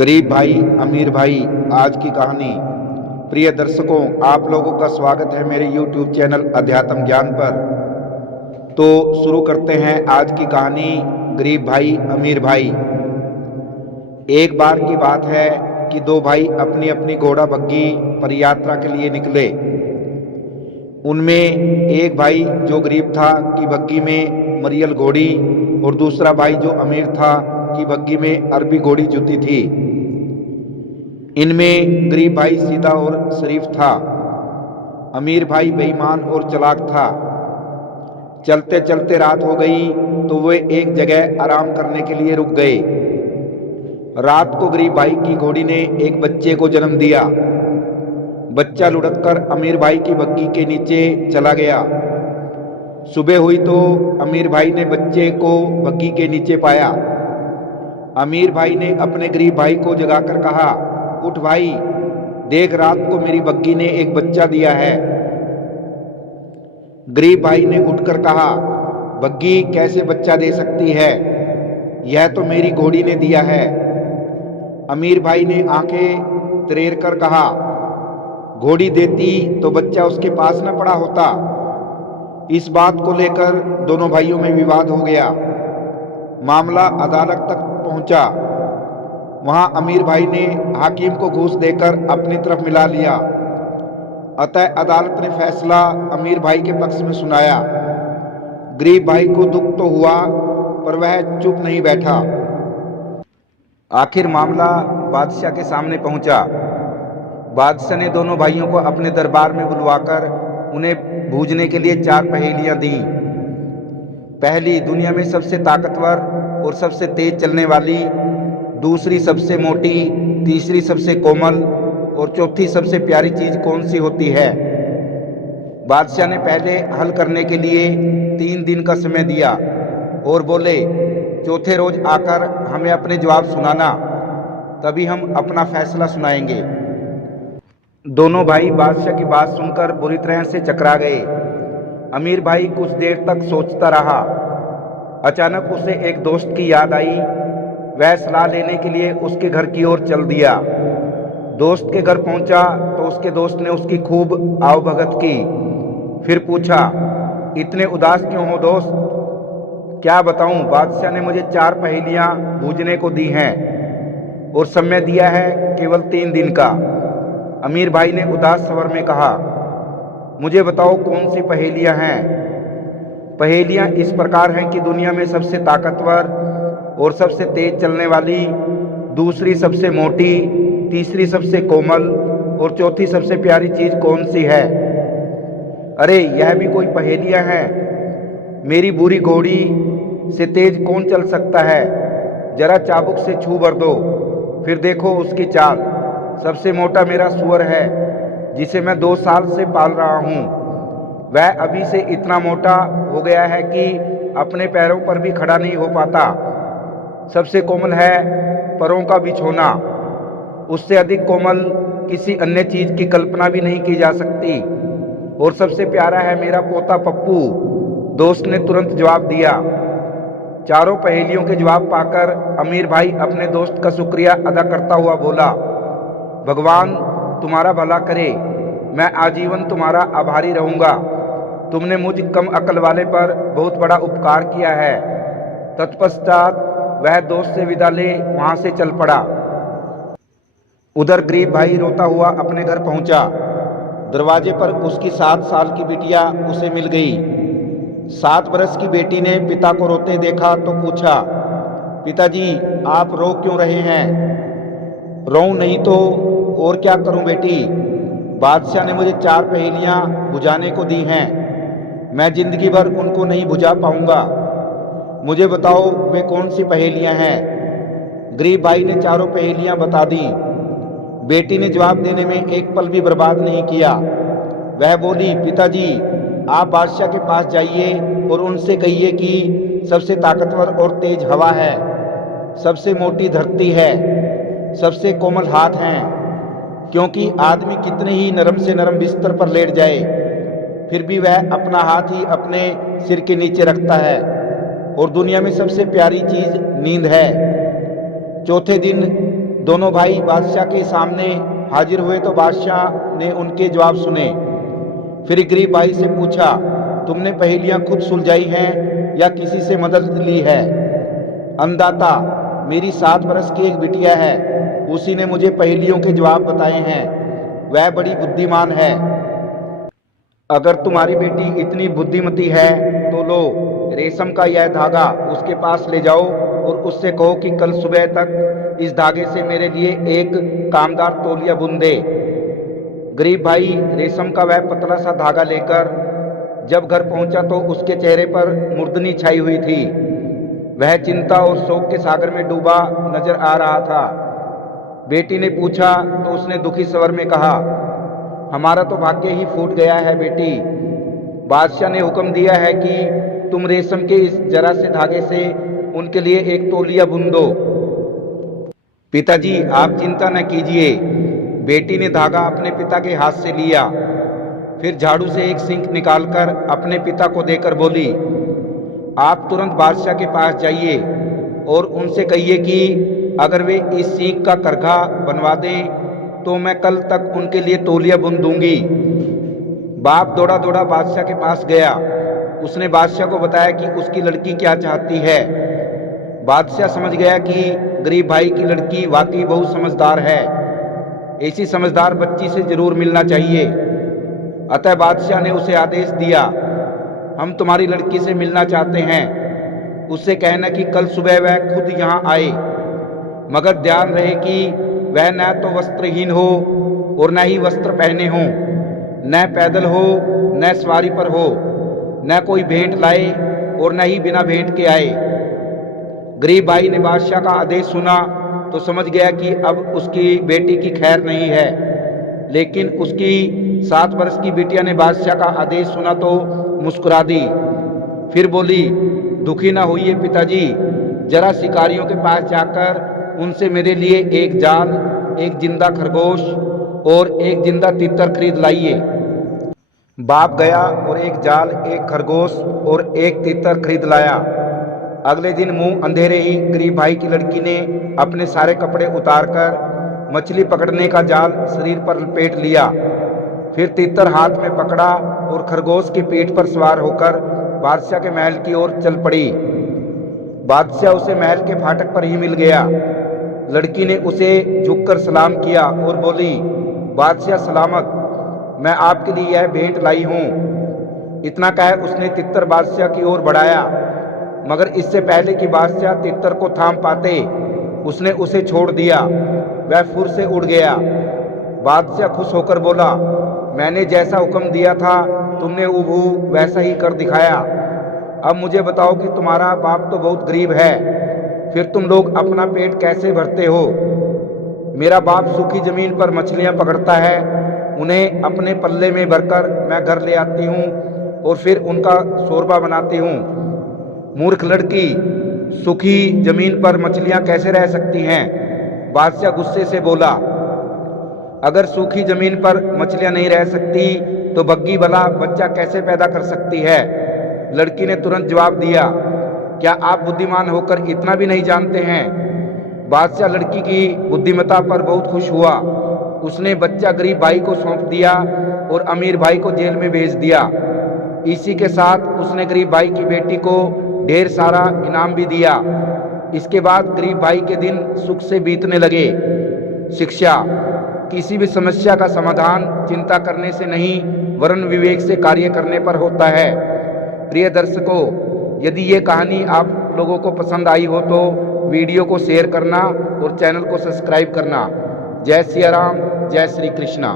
गरीब भाई अमीर भाई आज की कहानी। प्रिय दर्शकों, आप लोगों का स्वागत है मेरे YouTube चैनल अध्यात्म ज्ञान पर। तो शुरू करते हैं आज की कहानी, गरीब भाई अमीर भाई। एक बार की बात है कि दो भाई अपनी अपनी घोड़ा बग्गी पर यात्रा के लिए निकले। उनमें एक भाई जो गरीब था की बग्गी में मरियल घोड़ी और दूसरा भाई जो अमीर था की बग्गी में अरबी घोड़ी जुती थी। इनमें गरीब भाई सीधा और शरीफ था, अमीर भाई बेईमान और चालाक था। चलते चलते रात हो गई तो वे एक जगह आराम करने के लिए रुक गए। रात को गरीब भाई की घोड़ी ने एक बच्चे को जन्म दिया। बच्चा लुढ़ककर अमीर भाई की बग्गी के नीचे चला गया। सुबह हुई तो अमीर भाई ने बच्चे को बग्गी के नीचे पाया। अमीर भाई ने अपने गरीब भाई को जगाकर कहा, उठ भाई, देख रात को मेरी बग्गी ने एक बच्चा दिया है। गरीब भाई ने उठकर कहा, बग्गी कैसे बच्चा दे सकती है, यह तो मेरी घोड़ी ने दिया है। अमीर भाई ने आंखें तरेर कर कहा, घोड़ी देती तो बच्चा उसके पास न पड़ा होता। इस बात को लेकर दोनों भाइयों में विवाद हो गया। मामला अदालत तक पहुंचा। वहां अमीर भाई ने हाकिम को घूस देकर अपनी तरफ मिला लिया। अतः अदालत ने फैसला अमीर भाई के पक्ष में सुनाया। गरीब भाई को दुख तो हुआ पर वह चुप नहीं बैठा। आखिर मामला बादशाह के सामने पहुंचा। बादशाह ने दोनों भाइयों को अपने दरबार में बुलवाकर उन्हें बूझने के लिए 4 पहेलियां दी। पहली, दुनिया में सबसे ताकतवर और सबसे तेज चलने वाली, दूसरी सबसे मोटी, तीसरी सबसे कोमल और चौथी सबसे प्यारी चीज कौन सी होती है। बादशाह ने पहले हल करने के लिए 3 दिन का समय दिया और बोले, चौथे रोज आकर हमें अपने जवाब सुनाना, तभी हम अपना फैसला सुनाएंगे। दोनों भाई बादशाह की बात सुनकर बुरी तरह से चकरा गए। अमीर भाई कुछ देर तक सोचता रहा। अचानक उसे एक दोस्त की याद आई। वह सलाह लेने के लिए उसके घर की ओर चल दिया। दोस्त के घर पहुंचा तो उसके दोस्त ने उसकी खूब आवभगत की। फिर पूछा, इतने उदास क्यों हो दोस्त? क्या बताऊं, बादशाह ने मुझे 4 पहेलियां बूझने को दी हैं और समय दिया है केवल 3 दिन का। अमीर भाई ने उदास स्वर में कहा, मुझे बताओ कौन सी पहेलियां हैं। पहेलियां इस प्रकार हैं कि दुनिया में सबसे ताकतवर और सबसे तेज चलने वाली, दूसरी सबसे मोटी, तीसरी सबसे कोमल और चौथी सबसे प्यारी चीज कौन सी है। अरे यह भी कोई पहेलियां हैं? मेरी बुरी घोड़ी से तेज कौन चल सकता है? जरा चाबुक से छू भर दो, फिर देखो उसकी चाल। सबसे मोटा मेरा सुअर है जिसे मैं 2 साल से पाल रहा हूँ। वह अभी से इतना मोटा हो गया है कि अपने पैरों पर भी खड़ा नहीं हो पाता। सबसे कोमल है परों का बिछोना। उससे अधिक कोमल किसी अन्य चीज की कल्पना भी नहीं की जा सकती। और सबसे प्यारा है मेरा पोता पप्पू। दोस्त ने तुरंत जवाब दिया। चारों पहेलियों के जवाब पाकर अमीर भाई अपने दोस्त का शुक्रिया अदा करता हुआ बोला, भगवान तुम्हारा भला करे, मैं आजीवन तुम्हारा आभारी रहूंगा। तुमने मुझ कम अकल वाले पर बहुत बड़ा उपकार किया है। तत्पश्चात वह दोस्त से विदा ले वहां से चल पड़ा। उधर गरीब भाई रोता हुआ अपने घर पहुंचा। दरवाजे पर उसकी 7 साल की बिटिया उसे मिल गई। 7 बरस की बेटी ने पिता को रोते देखा तो पूछा, पिताजी आप रो क्यों रहे हैं? रोऊं नहीं तो और क्या करूं बेटी? बादशाह ने मुझे 4 पहेलियां बुझाने को दी हैं। मैं जिंदगी भर उनको नहीं बुझा पाऊंगा। मुझे बताओ वे कौन सी पहेलियां हैं। गरीब भाई ने चारों पहेलियां बता दी। बेटी ने जवाब देने में एक पल भी बर्बाद नहीं किया। वह बोली, पिताजी आप बादशाह के पास जाइए और उनसे कहिए कि सबसे ताकतवर और तेज हवा है, सबसे मोटी धरती है, सबसे कोमल हाथ हैं। क्योंकि आदमी कितने ही नरम से नरम बिस्तर पर लेट जाए फिर भी वह अपना हाथ ही अपने सिर के नीचे रखता है। और दुनिया में सबसे प्यारी चीज नींद है। चौथे दिन दोनों भाई बादशाह के सामने हाजिर हुए तो बादशाह ने उनके जवाब सुने। फिर गरीब भाई से पूछा, तुमने पहेलियां खुद सुलझाई हैं या किसी से मदद ली है? अन्नदाता, मेरी 7 बरस की एक बिटिया है, उसी ने मुझे पहेलियों के जवाब बताए हैं। वह बड़ी बुद्धिमान है। अगर तुम्हारी बेटी इतनी बुद्धिमती है तो लो, रेशम का यह धागा उसके पास ले जाओ और उससे कहो कि कल सुबह तक इस धागे से मेरे लिए एक कामदार तौलिया बुन दे। गरीब भाई रेशम का वह पतला सा धागा लेकर जब घर पहुंचा तो उसके चेहरे पर मुर्दनी छाई हुई थी। वह चिंता और शोक के सागर में डूबा नजर आ रहा था। बेटी ने पूछा तो उसने दुखी स्वर में कहा, हमारा तो भाग्य ही फूट गया है बेटी। बादशाह ने हुक्म दिया है कि तुम रेशम के इस जरा से धागे से उनके लिए एक तौलिया बुन दो। पिताजी, आप चिंता न कीजिए। बेटी ने धागा अपने पिता के हाथ से लिया, फिर झाड़ू से एक सिंक निकालकर अपने पिता को देकर बोली, आप तुरंत बादशाह के पास जाइए और उनसे कहिए कि अगर वे इस सींक का करघा बनवा दें तो मैं कल तक उनके लिए तौलिया बुन दूंगी। बाप दौड़ा दौड़ा बादशाह के पास गया। उसने बादशाह को बताया कि उसकी लड़की क्या चाहती है। बादशाह समझ गया कि गरीब भाई की लड़की वाकई बहुत समझदार है। ऐसी समझदार बच्ची से जरूर मिलना चाहिए। अतः बादशाह ने उसे आदेश दिया, हम तुम्हारी लड़की से मिलना चाहते हैं। उससे कहना कि कल सुबह वह खुद यहाँ आए, मगर ध्यान रहे कि वह न तो वस्त्रहीन हो और न ही वस्त्र पहने हो, न पैदल हो न सवारी पर हो, न कोई भेंट लाए और न ही बिना भेंट के आए। गरीब भाई ने बादशाह का आदेश सुना तो समझ गया कि अब उसकी बेटी की खैर नहीं है। लेकिन उसकी 7 वर्ष की बिटिया ने बादशाह का आदेश सुना तो मुस्कुरा दी। फिर बोली, दुखी ना होइए पिताजी, जरा शिकारियों के पास जाकर उनसे मेरे लिए एक जाल, एक जिंदा खरगोश और एक जिंदा तितर खरीद लाइए। बाप गया और एक जाल, एक खरगोश और एक तितर खरीद लाया। अगले दिन मुंह अंधेरे ही गरीब भाई की लड़की ने अपने सारे कपड़े उतारकर मछली पकड़ने का जाल शरीर पर लपेट लिया। फिर तितर हाथ में पकड़ा और खरगोश की पीठ पर सवार होकर बादशाह के महल की ओर चल पड़ी। बादशाह उसे महल के फाटक पर ही मिल गया। लड़की ने उसे झुककर सलाम किया और बोली, बादशाह सलामत, मैं आपके लिए यह भेंट लाई हूँ। इतना कह उसने तितर बादशाह की ओर बढ़ाया, मगर इससे पहले कि बादशाह तितर को थाम पाते उसने उसे छोड़ दिया। वह फुर से उड़ गया। बादशाह खुश होकर बोला, मैंने जैसा हुक्म दिया था तुमने हूबहू वैसा ही कर दिखाया। अब मुझे बताओ कि तुम्हारा बाप तो बहुत गरीब है, फिर तुम लोग अपना पेट कैसे भरते हो? मेरा बाप सूखी जमीन पर मछलियां पकड़ता है, उन्हें अपने पल्ले में भरकर मैं घर ले आती हूँ और फिर उनका शोरबा बनाती हूँ। मूर्ख लड़की, सूखी जमीन पर मछलियां कैसे रह सकती हैं? बादशाह गुस्से से बोला, अगर सूखी जमीन पर मछलियां नहीं रह सकती तो बग्गी भला बच्चा कैसे पैदा कर सकती है? लड़की ने तुरंत जवाब दिया, क्या आप बुद्धिमान होकर इतना भी नहीं जानते हैं? बादशाह लड़की की बुद्धिमत्ता पर बहुत खुश हुआ। उसने बच्चा गरीब भाई को सौंप दिया और अमीर भाई को जेल में भेज दिया। इसी के साथ उसने गरीब भाई की बेटी को ढेर सारा इनाम भी दिया। इसके बाद गरीब भाई के दिन सुख से बीतने लगे। शिक्षा, किसी भी समस्या का समाधान चिंता करने से नहीं वरन विवेक से कार्य करने पर होता है। प्रिय दर्शकों, यदि ये कहानी आप लोगों को पसंद आई हो तो वीडियो को शेयर करना और चैनल को सब्सक्राइब करना। जय सिया राम, जय श्री कृष्णा।